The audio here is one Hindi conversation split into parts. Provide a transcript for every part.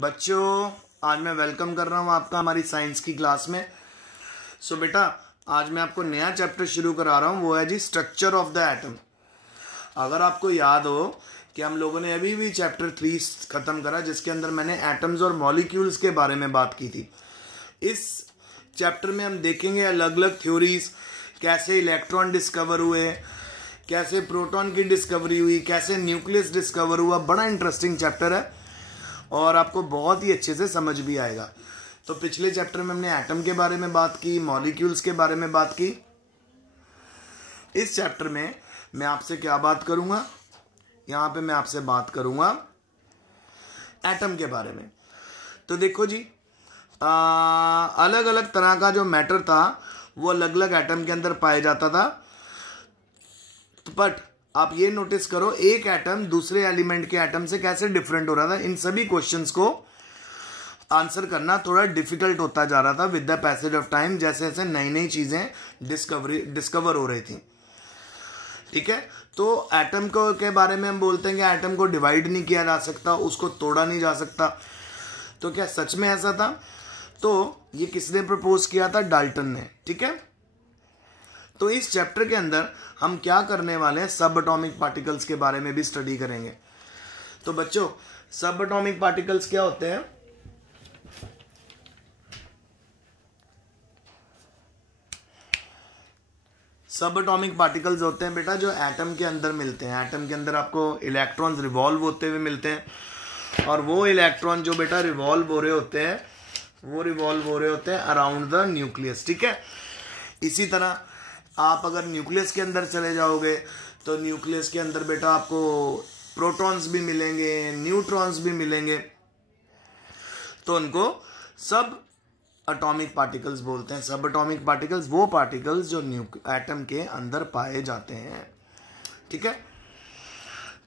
बच्चों, आज मैं वेलकम कर रहा हूँ आपका हमारी साइंस की क्लास में। सो बेटा, आज मैं आपको नया चैप्टर शुरू करा रहा हूँ, वो है जी स्ट्रक्चर ऑफ द एटम। अगर आपको याद हो कि हम लोगों ने अभी भी चैप्टर 3 खत्म करा, जिसके अंदर मैंने एटम्स और मॉलिक्यूल्स के बारे में बात की थी। इस चैप्टर में हम देखेंगे अलग अलग थ्योरीज, कैसे इलेक्ट्रॉन डिस्कवर हुए, कैसे प्रोटॉन की डिस्कवरी हुई, कैसे न्यूक्लियस डिस्कवर हुआ। बड़ा इंटरेस्टिंग चैप्टर है और आपको बहुत ही अच्छे से समझ भी आएगा। तो पिछले चैप्टर में हमने एटम के बारे में बात की, मॉलिक्यूल्स के बारे में बात की। इस चैप्टर में मैं आपसे क्या बात करूंगा, यहां पे मैं आपसे बात करूंगा एटम के बारे में। तो देखो जी, अलग अलग तरह का जो मैटर था वो अलग अलग एटम के अंदर पाया जाता था। बट आप ये नोटिस करो, एक एटम दूसरे एलिमेंट के एटम से कैसे डिफरेंट हो रहा था। इन सभी क्वेश्चंस को आंसर करना थोड़ा डिफिकल्ट होता जा रहा था with the passage of time, जैसे जैसे नई नई चीजें डिस्कवर हो रही थी। ठीक है, तो एटम को के बारे में हम बोलते हैं कि एटम को डिवाइड नहीं किया जा सकता, उसको तोड़ा नहीं जा सकता। तो क्या सच में ऐसा था? तो ये किसने प्रपोज किया था? डाल्टन ने। ठीक है, तो इस चैप्टर के अंदर हम क्या करने वाले हैं, सब एटॉमिक पार्टिकल्स के बारे में भी स्टडी करेंगे। तो बच्चों, सब एटॉमिक पार्टिकल्स क्या होते हैं? सब एटॉमिक पार्टिकल्स होते हैं बेटा जो एटम के अंदर मिलते हैं। एटम के अंदर आपको इलेक्ट्रॉन्स रिवॉल्व होते हुए मिलते हैं, और वो इलेक्ट्रॉन जो बेटा रिवॉल्व हो रहे होते हैं, वो रिवॉल्व हो रहे होते हैं अराउंड द न्यूक्लियस। ठीक है, इसी तरह आप अगर न्यूक्लियस के अंदर चले जाओगे तो न्यूक्लियस के अंदर बेटा आपको प्रोटॉन्स भी मिलेंगे, न्यूट्रॉन्स भी मिलेंगे। तो उनको सब एटॉमिक पार्टिकल्स बोलते हैं। सब एटॉमिक पार्टिकल्स वो पार्टिकल्स जो एटम के अंदर पाए जाते हैं। ठीक है,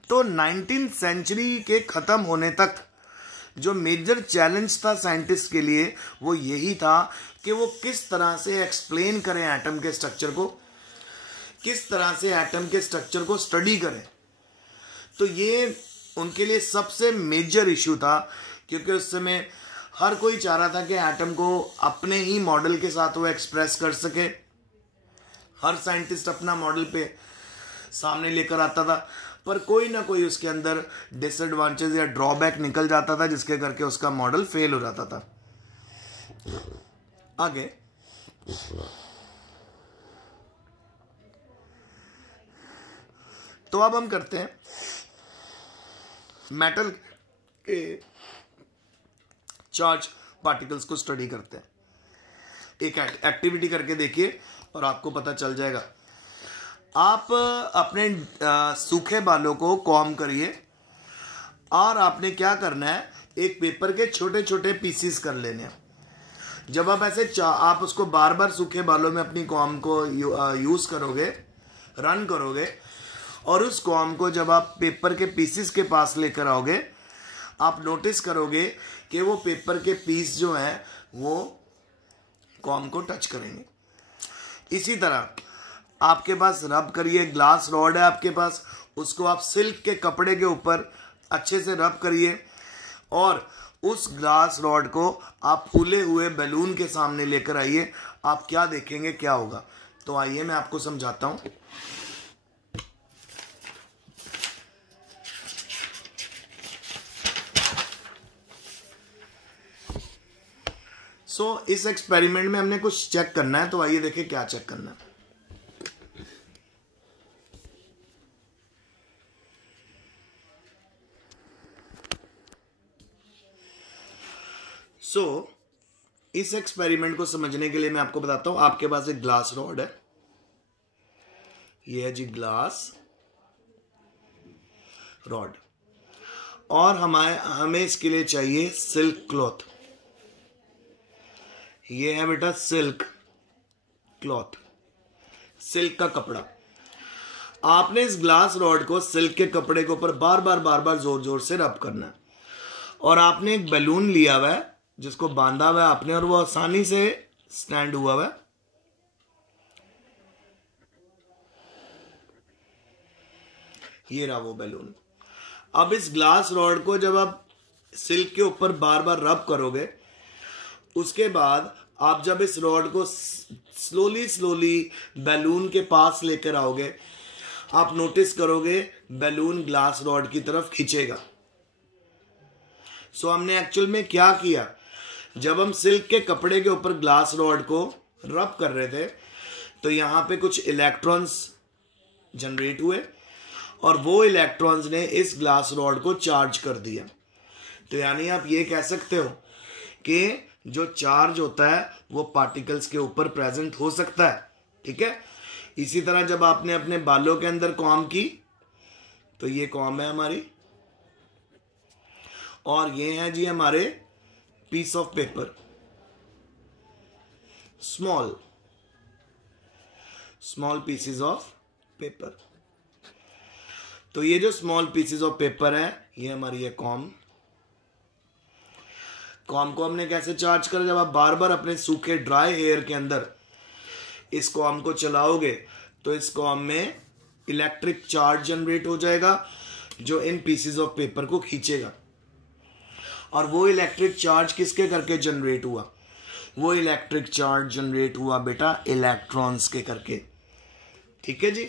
तो 19th सेंचुरी के खत्म होने तक जो मेजर चैलेंज था साइंटिस्ट के लिए, वो यही था कि वो किस तरह से एक्सप्लेन करें एटम के स्ट्रक्चर को, किस तरह से एटम के स्ट्रक्चर को स्टडी करें। तो ये उनके लिए सबसे मेजर इशू था, क्योंकि उस समय हर कोई चाह रहा था कि एटम को अपने ही मॉडल के साथ वो एक्सप्रेस कर सके। हर साइंटिस्ट अपना मॉडल पे सामने लेकर आता था, पर कोई ना कोई उसके अंदर डिसएडवांटेज या ड्रॉबैक निकल जाता था, जिसके करके उसका मॉडल फेल हो जाता था। आगे तो अब हम करते हैं मेटल के चार्ज पार्टिकल्स को स्टडी करते हैं। एक एक्टिविटी करके देखिए और आपको पता चल जाएगा। आप अपने सूखे बालों को कॉम्ब करिए, और आपने क्या करना है, एक पेपर के छोटे छोटे पीसीस कर लेने हैं। जब आप ऐसे आप उसको बार बार सूखे बालों में अपनी कॉम्ब को यूज करोगे, रन करोगे, और उस कॉम्ब को जब आप पेपर के पीसीस के पास लेकर आओगे, आप नोटिस करोगे कि वो पेपर के पीस जो हैं वो कॉम्ब को टच करेंगे। इसी तरह आपके पास रब करिए, ग्लास रॉड है आपके पास, उसको आप सिल्क के कपड़े के ऊपर अच्छे से रब करिए, और उस ग्लास रॉड को आप फूले हुए बैलून के सामने लेकर आइए। आप क्या देखेंगे, क्या होगा? तो आइए मैं आपको समझाता हूं। इस एक्सपेरिमेंट में हमने कुछ चेक करना है, तो आइए देखिए क्या चेक करना है। इस एक्सपेरिमेंट को समझने के लिए मैं आपको बताता हूं। आपके पास एक ग्लास रॉड है, ये है जी ग्लास रॉड, और हमें इसके लिए चाहिए सिल्क क्लॉथ। ये है बेटा सिल्क क्लॉथ, सिल्क का कपड़ा। आपने इस ग्लास रॉड को सिल्क के कपड़े के ऊपर बार बार जोर जोर से रब करना है, और आपने एक बैलून लिया हुआ है जिसको बांधा हुआ है आपने, और वो आसानी से स्टैंड हुआ हुआ है। ये रहा वो बैलून। अब इस ग्लास रॉड को जब आप सिल्क के ऊपर बार बार रब करोगे, उसके बाद आप जब इस रॉड को स्लोली स्लोली बैलून के पास लेकर आओगे, आप नोटिस करोगे बैलून ग्लास रॉड की तरफ खींचेगा। सो हमने एक्चुअल में क्या किया, जब हम सिल्क के कपड़े के ऊपर ग्लास रॉड को रब कर रहे थे तो यहां पे कुछ इलेक्ट्रॉन्स जनरेट हुए और वो इलेक्ट्रॉन्स ने इस ग्लास रॉड को चार्ज कर दिया। तो यानी आप ये कह सकते हो कि जो चार्ज होता है वो पार्टिकल्स के ऊपर प्रेजेंट हो सकता है। ठीक है, इसी तरह जब आपने अपने बालों के अंदर कॉम्ब की तो ये कॉम्ब है हमारी, और ये है जी हमारे piece of paper, small pieces of paper. तो ये जो स्मॉल पीसेस ऑफ पेपर है ये हमारी है कॉम्ब को हमने कैसे चार्ज करा, जब आप बार बार अपने सूखे ड्राई हेयर के अंदर इस कॉम्ब को चलाओगे तो इस कॉम्ब में इलेक्ट्रिक चार्ज जनरेट हो जाएगा जो इन पीसेस ऑफ पेपर को खींचेगा। और वो इलेक्ट्रिक चार्ज किसके करके जनरेट हुआ, वो इलेक्ट्रिक चार्ज जनरेट हुआ बेटा इलेक्ट्रॉन्स के करके। ठीक है जी,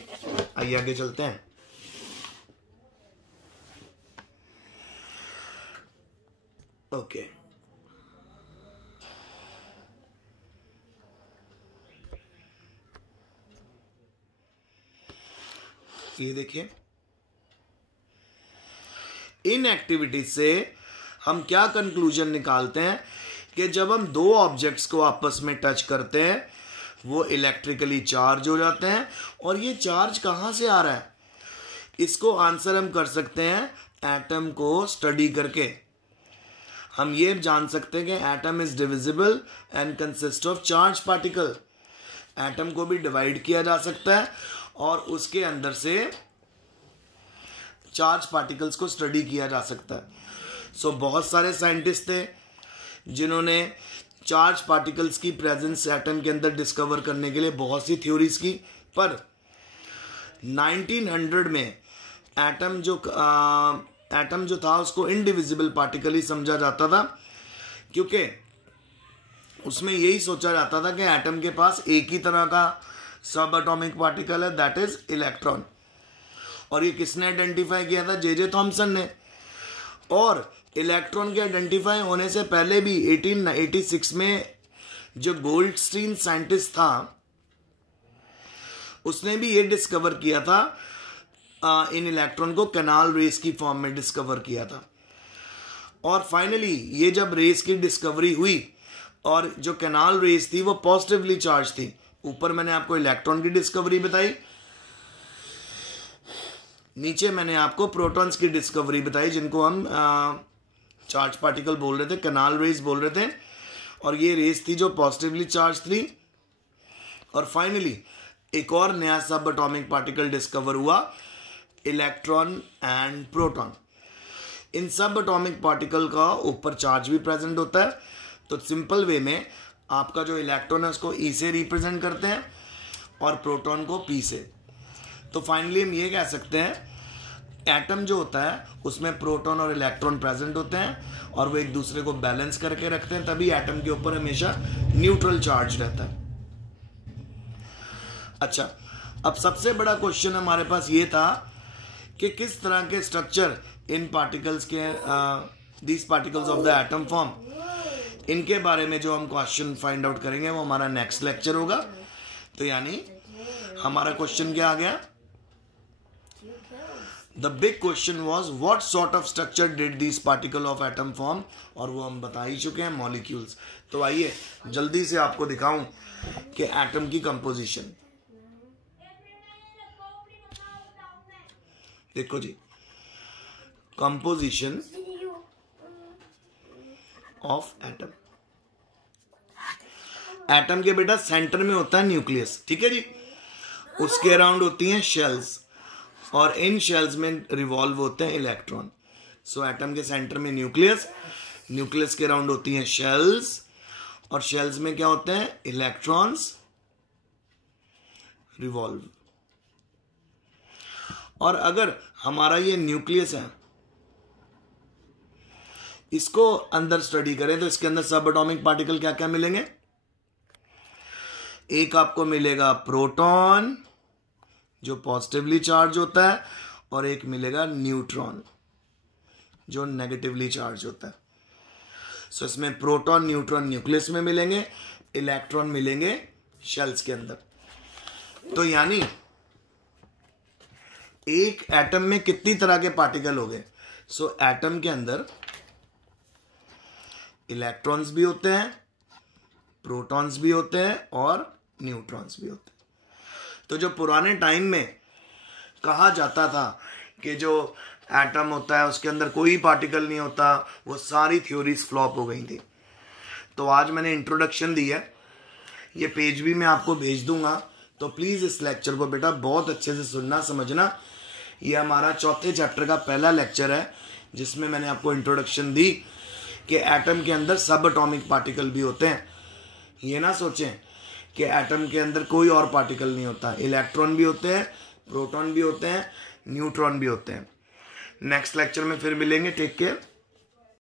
आइए आगे चलते हैं। ओके, ये देखिए, इन एक्टिविटी से हम क्या कंक्लूजन निकालते हैं कि जब हम दो ऑब्जेक्ट्स को आपस में टच करते हैं वो इलेक्ट्रिकली चार्ज हो जाते हैं। और ये चार्ज कहां से आ रहा है, इसको आंसर हम कर सकते हैं एटम को स्टडी करके। हम ये जान सकते हैं कि atom is divisible and consist of charge particle. Atom को भी डिवाइड किया जा सकता है और उसके अंदर से चार्ज पार्टिकल्स को स्टडी किया जा सकता है। सो बहुत सारे साइंटिस्ट थे जिन्होंने चार्ज पार्टिकल्स की प्रेजेंस एटम के अंदर डिस्कवर करने के लिए बहुत सी थ्योरीज की, पर 1900 में एटम जो था उसको इनडिविजिबल पार्टिकल ही समझा जाता था, क्योंकि उसमें यही सोचा जाता था कि एटम के पास एक ही तरह का सब एटॉमिक पार्टिकल है, दैट इज इलेक्ट्रॉन। और ये किसने आइडेंटिफाई किया था, जे थॉमसन ने। और इलेक्ट्रॉन के आइडेंटिफाई होने से पहले भी 1886 में जो गोल्डस्टीन साइंटिस्ट था उसने भी ये डिस्कवर किया था, इन इलेक्ट्रॉन को कैनाल रेस की फॉर्म में डिस्कवर किया था। और फाइनली ये जब रेस की डिस्कवरी हुई और जो कैनाल रेस थी वो पॉजिटिवली चार्ज थी। ऊपर मैंने आपको इलेक्ट्रॉन की डिस्कवरी बताई, नीचे मैंने आपको प्रोटॉन्स की डिस्कवरी बताई जिनको हम चार्ज पार्टिकल बोल रहे थे, कैनाल रेस बोल रहे थे। और ये रेस थी जो पॉजिटिवली चार्ज थी। और फाइनली एक और नया सब एटॉमिक पार्टिकल डिस्कवर हुआ, इलेक्ट्रॉन एंड प्रोटॉन। इन सब एटॉमिक पार्टिकल का ऊपर चार्ज भी प्रेजेंट होता है। तो सिंपल वे में आपका जो इलेक्ट्रॉन है उसको ई से रिप्रेजेंट करते हैं और प्रोटॉन को पी से। तो फाइनली हम ये कह सकते हैं एटम जो होता है उसमें प्रोटॉन और इलेक्ट्रॉन प्रेजेंट होते हैं और वो एक दूसरे को बैलेंस करके रखते हैं, तभी एटम के ऊपर हमेशा न्यूट्रल चार्ज रहता है। अच्छा, अब सबसे बड़ा क्वेश्चन हमारे पास ये था कि किस तरह के स्ट्रक्चर इन पार्टिकल्स के these particles of the atom form, इनके बारे में जो हम क्वेश्चन फाइंड आउट करेंगे वो हमारा नेक्स्ट लेक्चर होगा। तो यानी हमारा क्वेश्चन क्या आ गया, the big question was what sort of structure did these particle of atom form, और वो हम बता ही चुके हैं, मॉलिक्यूल्स। तो आइए जल्दी से आपको दिखाऊं कि एटम की कंपोजिशन। देखो जी, कंपोजिशन ऑफ एटम। एटम के बेटा सेंटर में होता है न्यूक्लियस, ठीक है जी। उसके अराउंड होती हैं शेल्स और इन शेल्स में रिवॉल्व होते हैं इलेक्ट्रॉन। सो एटम के सेंटर में न्यूक्लियस, न्यूक्लियस के अराउंड होती हैं शेल्स और शेल्स में क्या होते हैं, इलेक्ट्रॉन्स रिवॉल्व। और अगर हमारा ये न्यूक्लियस है, इसको अंदर स्टडी करें तो इसके अंदर सब एटॉमिक पार्टिकल क्या क्या मिलेंगे? एक आपको मिलेगा प्रोटॉन जो पॉजिटिवली चार्ज होता है, और एक मिलेगा न्यूट्रॉन जो नेगेटिवली चार्ज होता है। सो इसमें प्रोटॉन न्यूट्रॉन न्यूक्लियस में मिलेंगे, इलेक्ट्रॉन मिलेंगे शेल्स के अंदर। तो यानी एक एटम में कितनी तरह के पार्टिकल हो गए? सो एटम के अंदर इलेक्ट्रॉन्स भी होते हैं, प्रोटॉन्स भी होते हैं और न्यूट्रॉन्स भी होते हैं। तो जो पुराने टाइम में कहा जाता था कि जो एटम होता है उसके अंदर कोई पार्टिकल नहीं होता, वो सारी थ्योरीज फ्लॉप हो गई थी। तो आज मैंने इंट्रोडक्शन दी है, ये पेज भी मैं आपको भेज दूंगा, तो प्लीज़ इस लेक्चर को बेटा बहुत अच्छे से सुनना समझना। ये हमारा चौथे चैप्टर का पहला लेक्चर है जिसमें मैंने आपको इंट्रोडक्शन दी कि एटम के अंदर सब एटॉमिक पार्टिकल भी होते हैं। ये ना सोचें कि एटम के अंदर कोई और पार्टिकल नहीं होता, इलेक्ट्रॉन भी होते हैं, प्रोटॉन भी होते हैं, न्यूट्रॉन भी होते हैं। नेक्स्ट लेक्चर में फिर मिलेंगे, टेक केयर।